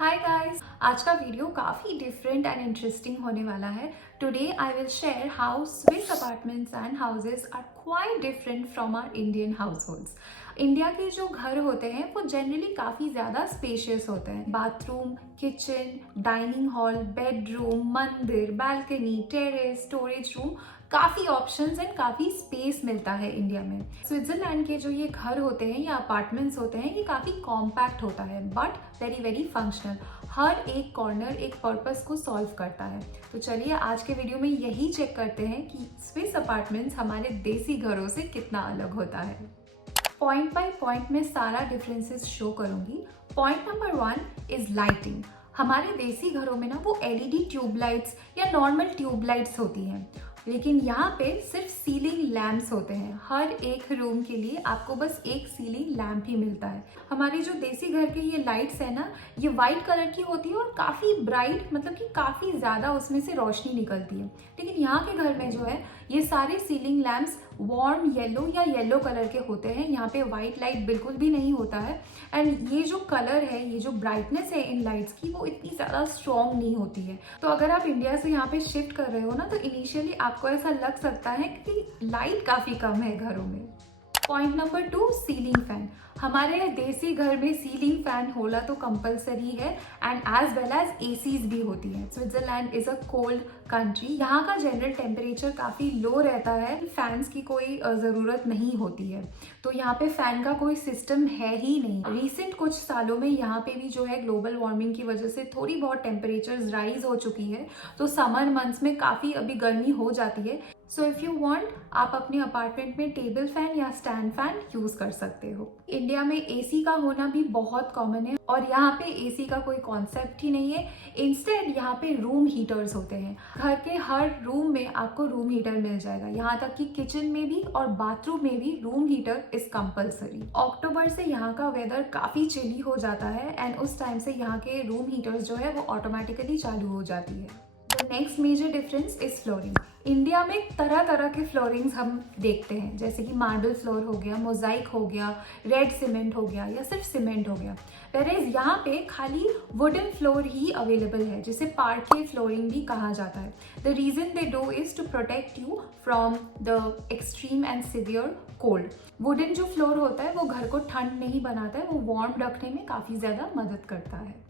Hi guys, आज का video काफ़ी डिफरेंट एंड इंटरेस्टिंग होने वाला है। Today I will share how Swiss apartments and houses are quite different from our Indian households. India के जो घर होते हैं वो जनरली काफ़ी ज़्यादा स्पेशियस होते हैं। Bathroom, kitchen, dining hall, bedroom, मंदिर, बालकनी, टेरेस, स्टोरेज रूम, काफ़ी ऑप्शंस एंड काफ़ी स्पेस मिलता है इंडिया में। स्विट्जरलैंड के जो ये घर होते हैं या अपार्टमेंट्स होते हैं ये काफ़ी कॉम्पैक्ट होता है बट वेरी वेरी फंक्शनल। हर एक कॉर्नर एक पर्पस को सॉल्व करता है। तो चलिए आज के वीडियो में यही चेक करते हैं कि स्विस अपार्टमेंट्स हमारे देसी घरों से कितना अलग होता है। पॉइंट बाय पॉइंट में सारा डिफरेंसेस शो करूंगी। Point number 1 is lighting. हमारे देसी घरों में ना वो एलईडी ट्यूबलाइट्स या नॉर्मल ट्यूबलाइट्स होती हैं, लेकिन यहाँ पे सिर्फ सीलिंग लैम्प्स होते हैं। हर एक रूम के लिए आपको बस एक सीलिंग लैम्प ही मिलता है। हमारे जो देसी घर के ये लाइट्स है ना, ये वाइट कलर की होती है और काफ़ी ब्राइट, मतलब कि काफ़ी ज़्यादा उसमें से रोशनी निकलती है। लेकिन यहाँ के घर में जो है ये सारे सीलिंग लैम्प्स वार्म येलो या येलो कलर के होते हैं। यहाँ पे वाइट लाइट बिल्कुल भी नहीं होता है एंड ये जो कलर है, ये जो ब्राइटनेस है इन लाइट्स की, वो इतनी ज़्यादा स्ट्रॉन्ग नहीं होती है। तो अगर आप इंडिया से यहाँ पे शिफ्ट कर रहे हो ना, तो इनिशियली आपको ऐसा लग सकता है कि लाइट काफ़ी कम है घरों में। Point number 2, ceiling fan. हमारे देसी घर में सीलिंग फैन होना तो कंपलसरी है and as well as ACs भी होती हैं। Switzerland is a cold country. यहाँ का जनरल टेम्परेचर काफ़ी लो रहता है, फैंस की कोई ज़रूरत नहीं होती है। तो यहाँ पे फैन का कोई सिस्टम है ही नहीं। रिसेंट कुछ सालों में यहाँ पे भी जो है ग्लोबल वार्मिंग की वजह से थोड़ी बहुत टेम्परेचर राइज हो चुकी है, तो समर मंथ्स में काफ़ी अभी गर्मी हो जाती है। सो इफ़ यू वांट, आप अपने अपार्टमेंट में टेबल फैन या स्टैंड फैन यूज़ कर सकते हो। इंडिया में एसी का होना भी बहुत कॉमन है और यहाँ पे एसी का कोई कॉन्सेप्ट ही नहीं है। इंस्टेड यहाँ पे रूम हीटर्स होते हैं। घर के हर रूम में आपको रूम हीटर मिल जाएगा, यहाँ तक कि किचन में भी और बाथरूम में भी रूम हीटर इज कंपलसरी। अक्टूबर से यहाँ का वेदर काफ़ी चिली हो जाता है एंड उस टाइम से यहाँ के रूम हीटर्स जो है वो ऑटोमेटिकली चालू हो जाती है। Next major difference is flooring. India में तरह तरह के फ्लोरिंग्स हम देखते हैं, जैसे कि मार्बल फ्लोर हो गया, मोजाइक हो गया, रेड सीमेंट हो गया या सिर्फ सीमेंट हो गया। वेयरएज यहाँ पे खाली वुडन फ्लोर ही अवेलेबल है, जिसे पार्के फ्लोरिंग भी कहा जाता है। The reason they do is to protect you from the extreme and severe cold. Wooden जो फ्लोर होता है वो घर को ठंड नहीं बनाता है, वो वार्म रखने में काफ़ी ज़्यादा मदद करता है।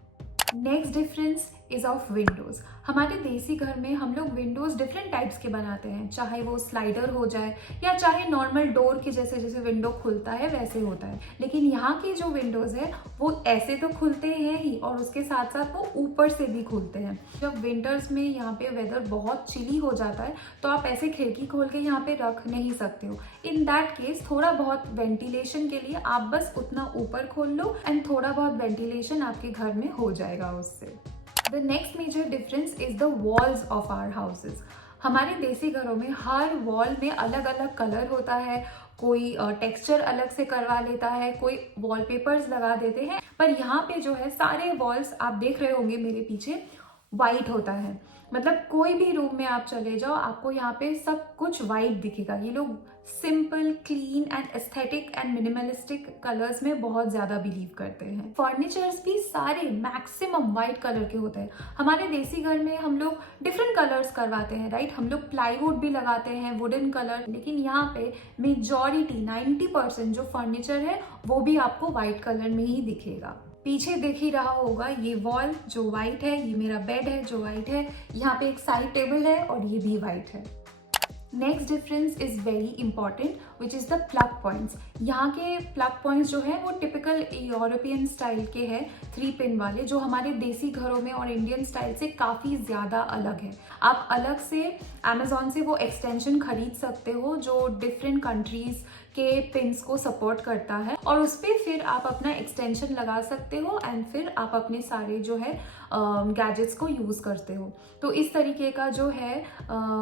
Next difference is of Windows. हमारे देसी घर में हम लोग विंडोज डिफरेंट टाइप्स के बनाते हैं, चाहे वो स्लाइडर हो जाए या चाहे नॉर्मल डोर के जैसे जैसे विंडो खुलता है वैसे होता है। लेकिन यहाँ के जो विंडोज है वो ऐसे तो खुलते हैं ही और उसके साथ साथ वो ऊपर से भी खुलते हैं। जब विंटर्स में यहाँ पे वेदर बहुत चिली हो जाता है तो आप ऐसे खिड़की खोल के यहाँ पे रख नहीं सकते हो। इन दैट केस थोड़ा बहुत वेंटिलेशन के लिए आप बस उतना ऊपर खोल लो एंड थोड़ा बहुत वेंटिलेशन आपके घर में हो जाएगा उससे। The next major difference is the walls of our houses. हमारे देसी घरों में हर वॉल में अलग अलग कलर होता है, कोई टेक्सचर अलग से करवा लेता है, कोई वॉलपेपर्स लगा देते हैं, पर यहाँ पे जो है सारे वॉल्स आप देख रहे होंगे मेरे पीछे वाइट होता है। मतलब कोई भी रूम में आप चले जाओ आपको यहाँ पे सब कुछ वाइट दिखेगा। ये लोग simple, clean and aesthetic and minimalistic colours में बहुत ज़्यादा बिलीव करते हैं। फर्नीचर्स भी सारे मैक्सिमम वाइट कलर के होते हैं। हमारे देसी घर में हम लोग डिफरेंट कलर्स करवाते हैं, राइट। हम लोग प्लाईवुड भी लगाते हैं, वुडन कलर, लेकिन यहाँ पे मेजॉरिटी 90% जो फर्नीचर है वो भी आपको वाइट कलर में ही दिखेगा। पीछे देख ही रहा होगा ये वॉल जो वाइट है, ये मेरा बेड है जो वाइट है, यहाँ पे एक साइड टेबल है और ये भी वाइट है। Next difference is very important which is the plug points. यहाँ के प्लग पॉइंट्स जो है वो टिपिकल यूरोपियन स्टाइल के हैं, 3 पिन वाले, जो हमारे देसी घरों में और इंडियन स्टाइल से काफ़ी ज़्यादा अलग है। आप अलग से अमेजोन से वो एक्सटेंशन खरीद सकते हो जो डिफरेंट कंट्रीज के पिन्स को सपोर्ट करता है और उस पर फिर आप अपना एक्सटेंशन लगा सकते हो एंड फिर आप अपने सारे जो है गैजेट्स को यूज़ करते हो। तो इस तरीके का जो है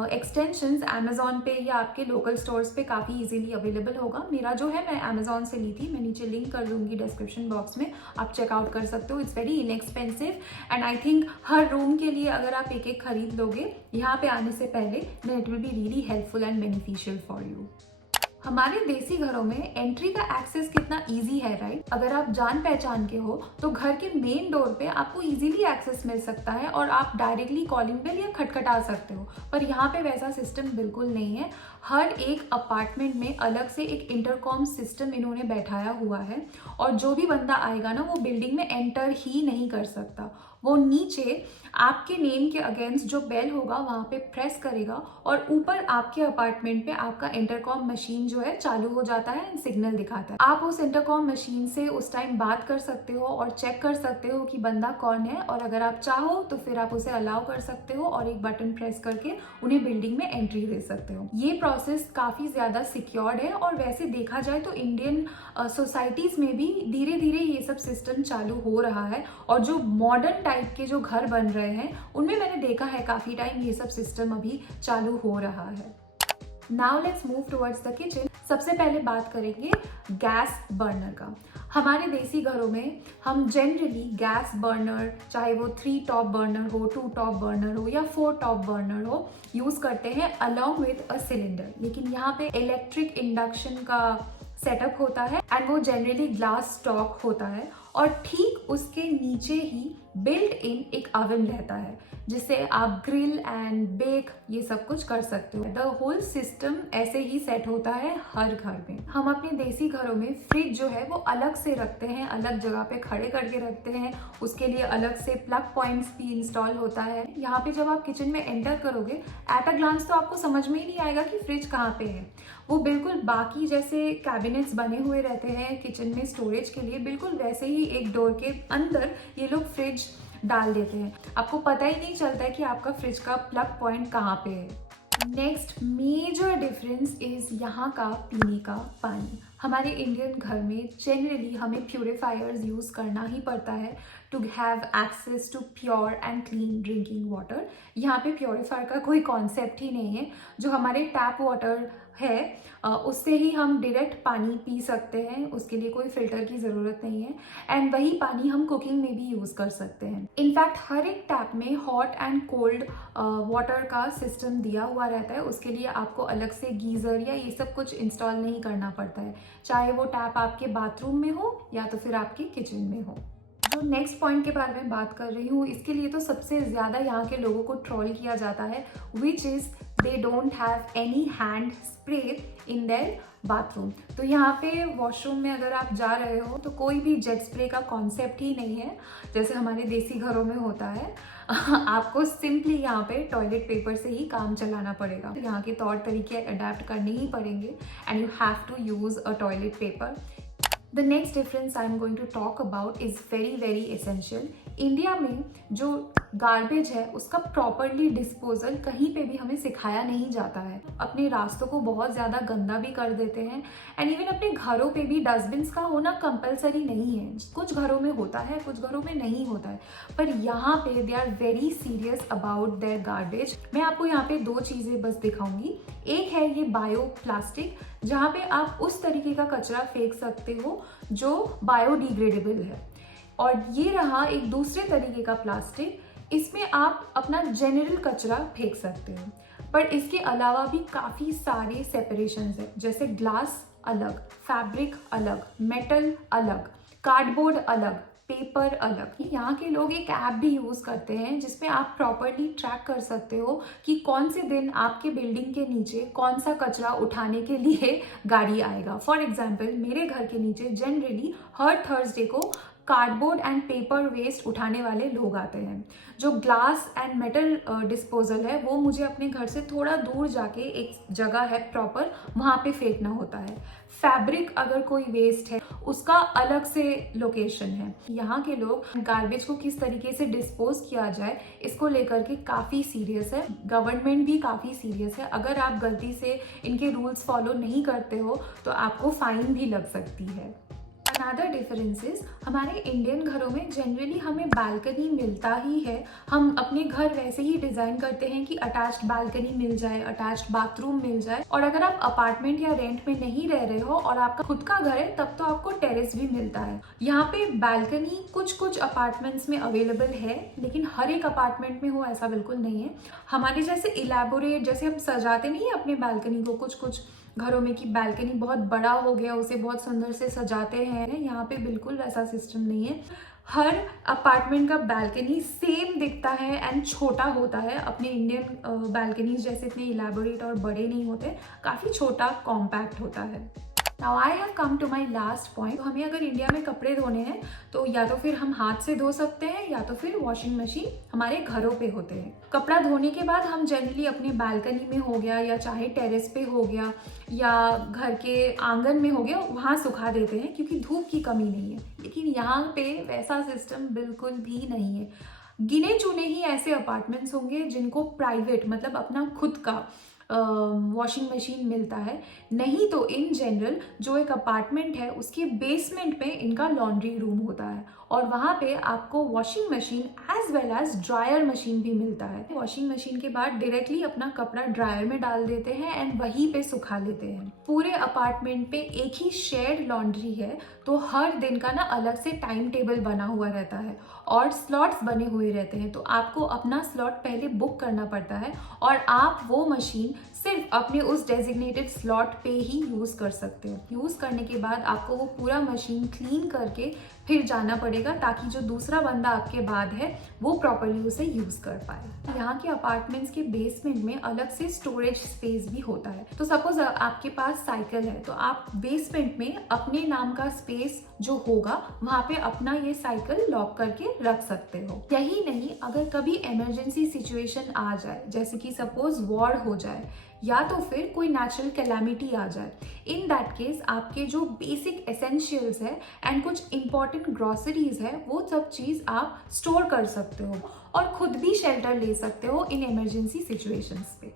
एक्सटेंशंस अमेजोन पे या आपके लोकल स्टोर्स पे काफ़ी इजीली अवेलेबल होगा। मेरा जो है मैं अमेजोन से ली थी, मैं नीचे लिंक कर दूंगी डिस्क्रिप्शन बॉक्स में, आप चेकआउट कर सकते हो। It's very inexpensive and I think her room के लिए अगर आप एक एक खरीद लोगे यहाँ पे आने से पहले, then it will be really helpful and beneficial for you. हमारे देसी घरों में एंट्री का एक्सेस कितना इजी है, राइट? अगर आप जान पहचान के हो तो घर के मेन डोर पे आपको इजीली एक्सेस मिल सकता है और आप डायरेक्टली कॉलिंग बेल या खटखटा सकते हो। पर यहाँ पे वैसा सिस्टम बिल्कुल नहीं है। हर एक अपार्टमेंट में अलग से एक इंटरकॉम सिस्टम इन्होंने बैठाया हुआ है और जो भी बंदा आएगा ना, वो बिल्डिंग में एंटर ही नहीं कर सकता। वो नीचे आपके नेम के अगेंस्ट जो बेल होगा वहां पे प्रेस करेगा और ऊपर आपके अपार्टमेंट पे आपका इंटरकॉम मशीन जो है चालू हो जाता है एंड सिग्नल दिखाता है। आप उस इंटरकॉम मशीन से उस टाइम बात कर सकते हो और चेक कर सकते हो कि बंदा कौन है, और अगर आप चाहो तो फिर आप उसे अलाउ कर सकते हो और एक बटन प्रेस करके उन्हें बिल्डिंग में एंट्री दे सकते हो। ये प्रोसेस काफी ज्यादा सिक्योर्ड है और वैसे देखा जाए तो इंडियन सोसाइटीज में भी धीरे धीरे ये सब सिस्टम चालू हो रहा है और जो मॉडर्न टाइप के जो घर बन रहे हैं उनमें मैंने देखा है काफी टाइम ये सब सिस्टम अभी चालू हो रहा है। Now let's move towards the kitchen. सबसे पहले बात करेंगे गैस बर्नर का। हमारे देसी घरों में हम जनरली गैस बर्नर, चाहे वो 3 टॉप बर्नर हो, 2 टॉप बर्नर हो या 4 टॉप बर्नर हो, यूज करते हैं अलॉन्ग विद अ सिलेंडर। लेकिन यहाँ पे इलेक्ट्रिक इंडक्शन का सेटअप होता है एंड वो जनरली ग्लास टॉप होता है और ठीक उसके नीचे ही बिल्ट इन एक ओवन रहता है जिससे आप ग्रिल एंड बेक ये सब कुछ कर सकते हो। द होल सिस्टम ऐसे ही सेट होता है हर घर में। हम अपने देसी घरों में फ्रिज जो है वो अलग से रखते हैं, अलग जगह पे खड़े करके रखते हैं। उसके लिए अलग से प्लग पॉइंट्स भी इंस्टॉल होता है। यहाँ पे जब आप किचन में एंटर करोगे एट अ ग्लांस तो आपको समझ में ही नहीं आएगा कि फ्रिज कहाँ पे है। वो बिल्कुल बाकी जैसे कैबिनेट्स बने हुए रहते हैं किचन में स्टोरेज के लिए, बिल्कुल वैसे ही एक डोर के अंदर ये लोग फ्रिज डाल देते हैं। आपको पता ही नहीं चलता है कि आपका फ्रिज का प्लग पॉइंट कहाँ पे है। नेक्स्ट मेजर डिफरेंस इज यहाँ का पीने का पानी। हमारे इंडियन घर में जनरली हमें प्यूरिफायर्स यूज करना ही पड़ता है to have access to pure and clean drinking water. यहाँ पे प्योरीफायर का कोई कॉन्सेप्ट ही नहीं है। जो हमारे टैप वाटर है उससे ही हम डायरेक्ट पानी पी सकते हैं, उसके लिए कोई फिल्टर की ज़रूरत नहीं है एंड वही पानी हम कुकिंग में भी यूज़ कर सकते हैं। इनफैक्ट हर एक टैप में हॉट एंड कोल्ड वाटर का सिस्टम दिया हुआ रहता है। उसके लिए आपको अलग से गीज़र या ये सब कुछ इंस्टॉल नहीं करना पड़ता है, चाहे वो टैप आपके बाथरूम में हो या तो फिर आपके किचन में हो। जो नेक्स्ट पॉइंट के बारे में बात कर रही हूँ इसके लिए तो सबसे ज़्यादा यहाँ के लोगों को ट्रोल किया जाता है, which is they don't have any hand spray in their bathroom. तो यहाँ पे वॉशरूम में अगर आप जा रहे हो तो कोई भी जेट स्प्रे का कॉन्सेप्ट ही नहीं है जैसे हमारे देसी घरों में होता है। आपको सिंपली यहाँ पे टॉयलेट पेपर से ही काम चलाना पड़ेगा। यहाँ के तौर तरीके अडेप्ट करने ही पड़ेंगे and you have to use a toilet paper. The next difference I am going to talk about is very essential. India में जो गार्बेज है उसका प्रॉपरली डिस्पोजल कहीं पे भी हमें सिखाया नहीं जाता है। अपने रास्तों को बहुत ज़्यादा गंदा भी कर देते हैं एंड इवन अपने घरों पे भी डस्टबिन्स का होना कंपलसरी नहीं है। कुछ घरों में होता है, कुछ घरों में नहीं होता है, पर यहाँ पे they are very serious about their garbage. मैं आपको यहाँ पे 2 चीज़ें बस दिखाऊंगी। एक है ये बायो प्लास्टिक, जहाँ पे आप उस तरीके का कचरा फेंक सकते हो जो बायोडिग्रेडेबल है, और ये रहा एक दूसरे तरीके का प्लास्टिक, इसमें आप अपना जनरल कचरा फेंक सकते हो। पर इसके अलावा भी काफ़ी सारे सेपरेशंस है, जैसे ग्लास अलग, फैब्रिक अलग, मेटल अलग, कार्डबोर्ड अलग, पेपर अलग। यहाँ के लोग एक ऐप भी यूज़ करते हैं जिसमें आप प्रॉपरली ट्रैक कर सकते हो कि कौन से दिन आपके बिल्डिंग के नीचे कौन सा कचरा उठाने के लिए गाड़ी आएगा। फॉर एग्जाम्पल मेरे घर के नीचे जनरली हर थर्सडे को कार्डबोर्ड एंड पेपर वेस्ट उठाने वाले लोग आते हैं। जो ग्लास एंड मेटल डिस्पोजल है वो मुझे अपने घर से थोड़ा दूर जाके एक जगह है प्रॉपर, वहाँ पे फेंकना होता है। फैब्रिक अगर कोई वेस्ट है उसका अलग से लोकेशन है। यहाँ के लोग गार्बेज को किस तरीके से डिस्पोज किया जाए इसको लेकर के काफ़ी सीरियस है। गवर्नमेंट भी काफ़ी सीरियस है। अगर आप गलती से इनके रूल्स फॉलो नहीं करते हो तो आपको फाइन भी लग सकती है। अनदर डिफरेंस इज हमारे इंडियन घरों में जनरली हमें बालकनी मिलता ही है। हम अपने घर वैसे ही डिजाइन करते हैं कि अटैच्ड बालकनी मिल जाए, अटैच्ड बाथरूम मिल जाए। और अगर आप अपार्टमेंट या रेंट में नहीं रह रहे हो और आपका खुद का घर है तब तो आपको टेरेस भी मिलता है। यहाँ पे बालकनी कुछ अपार्टमेंट्स में अवेलेबल है, लेकिन हर एक अपार्टमेंट में हो ऐसा बिल्कुल नहीं है। हमारे जैसे इलेबोरेट, जैसे हम सजाते नहीं है अपने बालकनी को कुछ घरों में कि बालकनी बहुत बड़ा हो गया, उसे बहुत सुंदर से सजाते हैं, यहाँ पे बिल्कुल वैसा सिस्टम नहीं है। हर अपार्टमेंट का बालकनी सेम दिखता है एंड छोटा होता है। अपने इंडियन बालकनीज जैसे इतने इलेबोरेट और बड़े नहीं होते, काफ़ी छोटा कॉम्पैक्ट होता है। Now I have come to my last point. हमें अगर इंडिया में कपड़े धोने हैं तो या तो फिर हम हाथ से धो सकते हैं या तो फिर वॉशिंग मशीन हमारे घरों पे होते हैं। कपड़ा धोने के बाद हम जनरली अपने बालकनी में हो गया या चाहे टेरेस पे हो गया या घर के आंगन में हो गया, वहाँ सुखा देते हैं क्योंकि धूप की कमी नहीं है। लेकिन यहाँ पे वैसा सिस्टम बिल्कुल भी नहीं है। गिने चुने ही ऐसे अपार्टमेंट्स होंगे जिनको प्राइवेट मतलब अपना खुद का वॉशिंग मशीन मिलता है। नहीं तो इन जनरल जो एक अपार्टमेंट है उसके बेसमेंट में इनका लॉन्ड्री रूम होता है और वहाँ पे आपको washing machine as well as dryer machine भी मिलता है। वॉशिंग मशीन के बाद डायरेक्टली अपना कपड़ा ड्रायर में डाल देते हैं एंड वहीं पे सुखा लेते हैं। पूरे अपार्टमेंट पे एक ही शेयर्ड लॉन्ड्री है तो हर दिन का ना अलग से टाइम टेबल बना हुआ रहता है और स्लॉट्स बने हुए रहते हैं। तो आपको अपना स्लॉट पहले बुक करना पड़ता है और आप वो मशीन सिर्फ अपने उस डेजिग्नेटेड स्लॉट पे ही यूज़ कर सकते हो। यूज़ करने के बाद आपको वो पूरा मशीन क्लीन करके फिर जाना पड़ेगा ताकि जो दूसरा बंदा आपके बाद है वो प्रॉपर्ली उसे यूज़ कर पाए। यहाँ के अपार्टमेंट्स के बेसमेंट में अलग से स्टोरेज स्पेस भी होता है। तो सपोज आपके पास साइकिल है तो आप बेसमेंट में अपने नाम का स्पेस जो होगा वहाँ पे अपना ये साइकिल लॉक करके रख सकते हो। यही नहीं, अगर कभी इमरजेंसी सिचुएशन आ जाए जैसे कि सपोज वॉर हो जाए या तो फिर कोई नेचुरल कैलामिटी आ जाए, इन दैट केस आपके जो बेसिक एसेंशियल्स है एंड कुछ इंपॉर्टेंट ग्रॉसरीज है वो सब चीज़ आप स्टोर कर सकते हो और खुद भी शेल्टर ले सकते हो इन इमरजेंसी सिचुएशंस पे।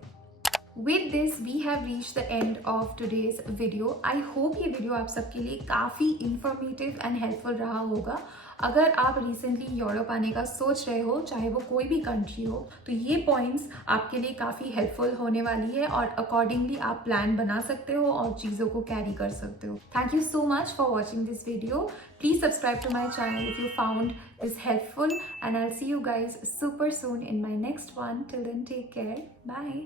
With this we have reached the end of today's video. I hope ये वीडियो आप सबके लिए काफ़ी इंफॉर्मेटिव एंड हेल्पफुल रहा होगा। अगर आप रिसेंटली यूरोप आने का सोच रहे हो, चाहे वो कोई भी कंट्री हो, तो ये पॉइंट्स आपके लिए काफ़ी हेल्पफुल होने वाली है और अकॉर्डिंगली आप प्लान बना सकते हो और चीज़ों को कैरी कर सकते हो। Thank you so much for watching this video. Please subscribe to my channel if you found this helpful and I'll see you guys super soon in my next one. Till then, take care. Bye.